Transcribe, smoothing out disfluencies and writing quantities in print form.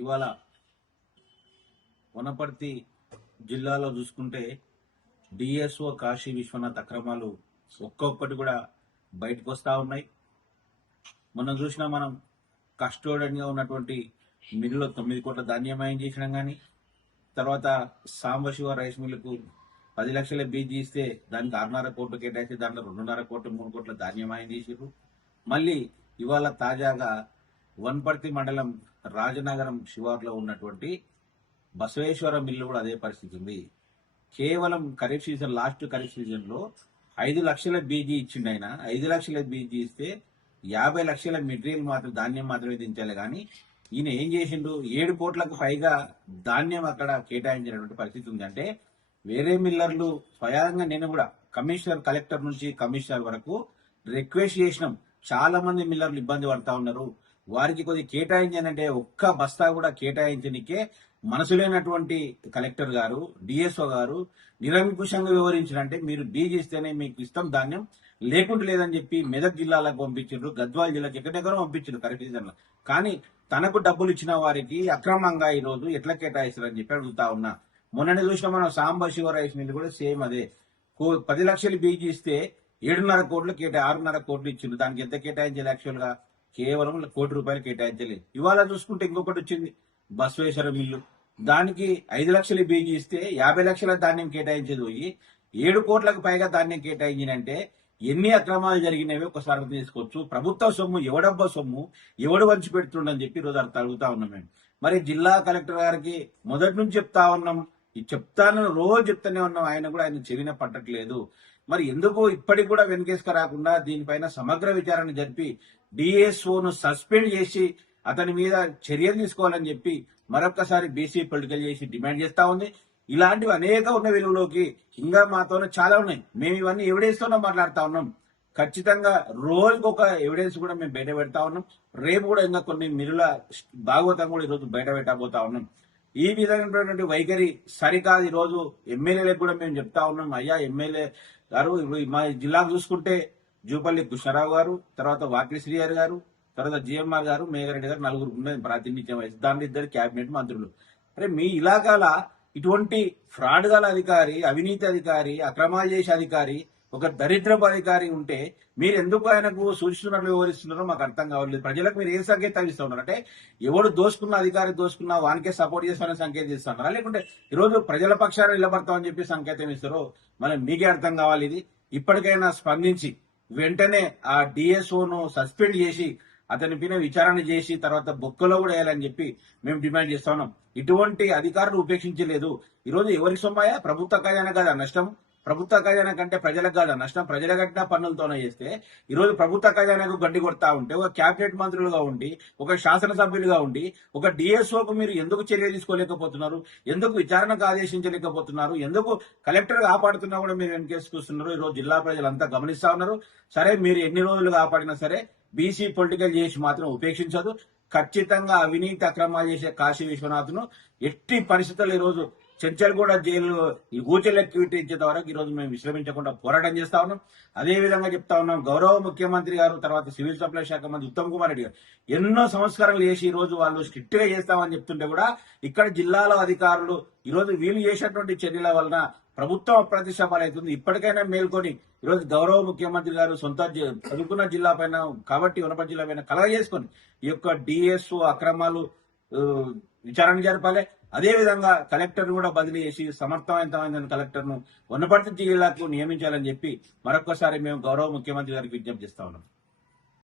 ఇవాళ వనపర్తి జిల్లాలో చూసుకుంటే డిఎస్ఓ కాశీ విశ్వనాథ్ అక్రమాలు ఒక్కొక్కటి కూడా బయటకు వస్తూ ఉన్నాయి. మనం చూసినా మనం కస్టోడియన్గా ఉన్నటువంటి మిల్లులో 9 కోట్ల ధాన్యమయం చేసడం కానీ, తర్వాత సాంబశివ రైస్ మిల్లుకు 10 లక్షల బీజీ ఇస్తే దానికి 6.5 కోట్లు కేటాయిస్తే దాంట్లో 2.5 కోట్లు 3 కోట్ల ధాన్యమయం చేసారు. మళ్ళీ ఇవాళ తాజాగా వనపర్తి మండలం రాజనగరం శివార్లో ఉన్నటువంటి బసవేశ్వర మిల్లు కూడా అదే పరిస్థితి ఉంది. కేవలం kharif season, last kharif season లో 5 లక్షల బీజీ ఇచ్చిండు ఆయన. 5 లక్షల బీజీ ఇస్తే 50 లక్షల మెటీరియల్ మాత్రం, ధాన్యం మాత్రమే దించాలి. కానీ ఈయన ఏం చేసిండు, 7 కోట్లకు పైగా ధాన్యం అక్కడ కేటాయించినటువంటి పరిస్థితి ఉంది. అంటే వేరే మిల్లర్లు స్వయంగా నేను కూడా కమిషనర్, కలెక్టర్ నుంచి కమిషనర్ వరకు రిక్వెస్ట్ చేసినాం. చాలా మంది మిల్లర్లు ఇబ్బంది పడతా ఉన్నారు, వారికి కొద్ది కేటాయించానంటే ఒక్క బస్తా కూడా కేటాయించనికే మనసు లేనటువంటి కలెక్టర్ గారు, డిఎస్ఓ గారు నిరంకుశంగా వివరించారంటే మీరు బీజీ ఇస్తేనే మీకు ఇష్టం ధాన్యం, లేకుంటే లేదని చెప్పి మెదక్ జిల్లాలకు పంపించారు, గద్వాల్ జిల్లాకి ఎక్కడెక్కడో పంపించారు ఖరీఫ్ సీజన్ లో. కానీ తనకు డబ్బులు ఇచ్చిన వారికి అక్రమంగా ఈ రోజు ఎట్లా కేటాయిస్తారని చెప్పి అడుగుతా ఉన్నా. మొన్ననే చూసిన మనం సాంబశివ రైస్ మిల్ కూడా సేమ్ అదే. 10 లక్షలు బీజీ ఇస్తే 7.5 కోట్లు 6.5 కోట్లు ఇచ్చిండు. దానికి ఎంత కేటాయించాలి? యాక్చువల్ గా కేవలం 1 కోటి రూపాయలు కేటాయించలేదు. ఇవాళ చూసుకుంటే ఇంకొకటి వచ్చింది, బసవేశ్వర మిల్లు. దానికి 5 లక్షలు బీజీ ఇస్తే 50 లక్షల ధాన్యం కేటాయించేది పోయి 7 కోట్లకు పైగా ధాన్యం కేటాయించినంటే ఎన్ని అక్రమాలు జరిగినవి ఒకసారి అర్థం చేసుకోవచ్చు. ప్రభుత్వ సొమ్ము ఎవడబ్బా సొమ్ము ఎవడు వంచి పెడుతుండని చెప్పి ఈరోజు అడుగుతా ఉన్నాం మేము. మరి జిల్లా కలెక్టర్ గారికి మొదటి నుంచి చెప్తా ఉన్నాం, రోజు చెప్తానే ఉన్నాం, ఆయన చెవిన పట్టట్లేదు. మరి ఎందుకు ఇప్పటికి కూడా వెనకేసుకు రాకుండా దీనిపైన సమగ్ర విచారణ జరిపి డిఎస్ఓను సస్పెండ్ చేసి అతని మీద చర్యలు తీసుకోవాలని చెప్పి మరొకసారి బీసీ పొలిటికల్ చేసి డిమాండ్ చేస్తా ఉంది. ఇలాంటివి అనేక ఉన్న వెలుగులోకి ఇంకా మాతోనే చాలా ఉన్నాయి. మేము ఇవన్నీ ఎవిడెన్స్ తోనే మాట్లాడుతా ఉన్నాం. ఖచ్చితంగా రోజుకు ఒక ఎవిడెన్స్ కూడా మేము బయట పెడతా ఉన్నాం. రేపు కూడా ఇంకా కొన్ని మిరుల భాగవతం కూడా ఈరోజు బయట పెట్టబోతా ఉన్నాం. ఈ విధమైనటువంటి వైఖరి సరికాదు. ఈరోజు ఎమ్మెల్యేలకు కూడా మేము చెప్తా ఉన్నాం, అయ్యా ఎమ్మెల్యే గారు, ఇప్పుడు మా జిల్లాకు చూసుకుంటే జూపల్లి కృష్ణారావు గారు, తర్వాత వాకిలి శ్రీహరి గారు, తర్వాత జిఎంఆర్ గారు, మేఘరెడ్డి గారు, 4 ఉన్నది ప్రాతినిధ్యం వహించి, దాంట్లో 2 కేబినెట్ మంత్రులు. అరే మీ ఇలాకాల ఇటువంటి ఫ్రాడ్ గల అధికారి, అవినీతి అధికారి, అక్రమాలు చేసే అధికారి, ఒక దరిద్రపు అధికారి ఉంటే మీరు ఎందుకు ఆయనకు సూచిస్తున్నట్లు వివరిస్తున్నారో మాకు అర్థం కావట్లేదు. ప్రజలకు మీరు ఏ సంకేతం ఇస్తా ఉన్నారు? అంటే ఎవడు దోసుకున్న అధికారి దోసుకున్నా వానికే సపోర్ట్ చేస్తారని సంకేతం ఇస్తున్నారా, లేకుంటే ఈరోజు ప్రజల పక్షాన నిలబడతామని చెప్పి సంకేతం ఇస్తారో మనం మీకే అర్థం కావాలి. ఇది ఇప్పటికైనా స్పందించి వెంటనే ఆ డిఎస్ఓను సస్పెండ్ చేసి అతని పైన విచారణ చేసి తర్వాత బొక్కలో కూడా వేయాలని చెప్పి మేము డిమాండ్ చేస్తా ఉన్నాం. ఇటువంటి అధికారులు ఉపేక్షించలేదు. ఈరోజు ఎవరికి సొమ్మాయా? ప్రభుత్వ ఖజానా కదా నష్టం. ప్రభుత్వ ఖజానా కంటే ప్రజలకు కాదా నష్టం? ప్రజల కట్టిన పన్నులతోనే చేస్తే ఈరోజు ప్రభుత్వ ఖజానాకు గడ్డి కొడతా ఉంటే ఒక కేబినెట్ మంత్రులుగా ఉండి, ఒక శాసనసభ్యులుగా ఉండి, ఒక డిఎస్ఓకు మీరు ఎందుకు చర్య తీసుకోలేకపోతున్నారు? ఎందుకు విచారణకు ఆదేశించలేకపోతున్నారు? ఎందుకు కలెక్టర్ కాపాడుతున్నా కూడా మీరు వెనకేసుకొస్తున్నారు? ఈరోజు జిల్లా ప్రజలంతా గమనిస్తా ఉన్నారు. సరే మీరు ఎన్ని రోజులు కాపాడినా సరే బీసీ పొలిటికల్ చేసి మాత్రం ఉపేక్షించదు. ఖచ్చితంగా అవినీతి అక్రమాలు చేసే కాశీ విశ్వనాథ్ను ఎట్టి పరిస్థితుల్లో ఈరోజు చెంచల్గూడ జైలు ఊచలెక్కి ఇచ్చేంత వరకు ఈరోజు మేము విశ్రమించకుండా పోరాటం చేస్తా ఉన్నాం. అదే విధంగా చెప్తా ఉన్నాం, గౌరవ ముఖ్యమంత్రి గారు, తర్వాత సివిల్ సప్లై శాఖ మంత్రి ఉత్తమ్ కుమార్ రెడ్డి గారు ఎన్నో సంస్కరణలు చేసి ఈ రోజు వాళ్ళు స్ట్రిక్ట్ గా చేస్తామని చెప్తుంటే కూడా ఇక్కడ జిల్లాలో అధికారులు ఈరోజు వీళ్ళు చేసినటువంటి చర్యల వలన ప్రభుత్వం అప్రతిష్టపాలవుతుంది. ఇప్పటికైనా మేల్కొని ఈరోజు గౌరవ ముఖ్యమంత్రి గారు సొంత చదువుకున్న జిల్లా పైన కాబట్టి వనపర్తి జిల్లా పైన కలగజేసుకొని ఈ యొక్క డిఎస్ఓ అక్రమాలు విచారణ జరపాలి. అదేవిధంగా కలెక్టర్ కూడా బదిలీ చేసి సమర్థవంతమైన కలెక్టర్ ను వనపర్తి జిల్లాకు నియమించాలని చెప్పి మరొకసారి మేము గౌరవ ముఖ్యమంత్రి గారికి విజ్ఞప్తి చేస్తా ఉన్నాం.